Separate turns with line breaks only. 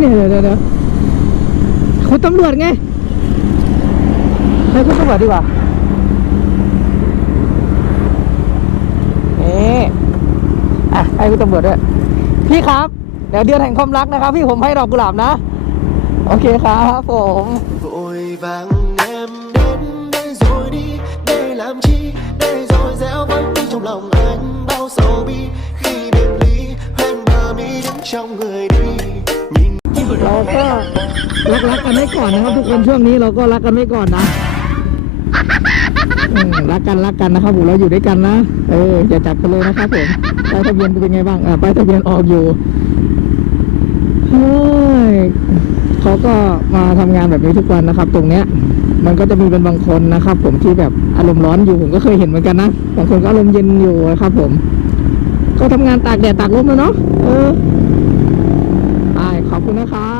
เนี่ยเดี๋ยวเดี๋ยวคุณตำรวจไงให้คุณตำรวจดีกว่านี่อะให้คุณตำรวจด้วยพี่ครับ เดี๋ยวเดือนแห่งความรักนะครับ พี่ผมให้ดอกกุหลาบนะ โอเคครับผม
vội vàng em đến đây rồi đi để làm chi để rồi dẻo vẫn đi trong lòng anh bao sầu bi khi biệt ly hoen bờ mi đứng trong người đi
เราก็รักรักกันไว้ก่อนนะครับทุกคนช่วงนี้เราก็รักกันไว้ก่อนนะอืมรักกันรักกันนะครับผมเราอยู่ด้วยกันนะเอออย่าจับกันเลยนะครับผมป้ายทะเบียนเป็นไงบ้างอ่าป้ายทะเบียนออกอยู่เฮ้ยเขาก็มาทำงานแบบนี้ทุกวันนะครับ ตรงเนี้ย มันก็จะมีเป็นบางคนนะครับ ผมที่แบบอารมณ์ร้อนอยู่ผมก็เคยเห็นเหมือนกันนะบางคนก็อารมณ์เย็นอยู่นะครับ ผม ก็ทำงานตากแดดตากลมแล้วเนาะเออ คุณนะคะ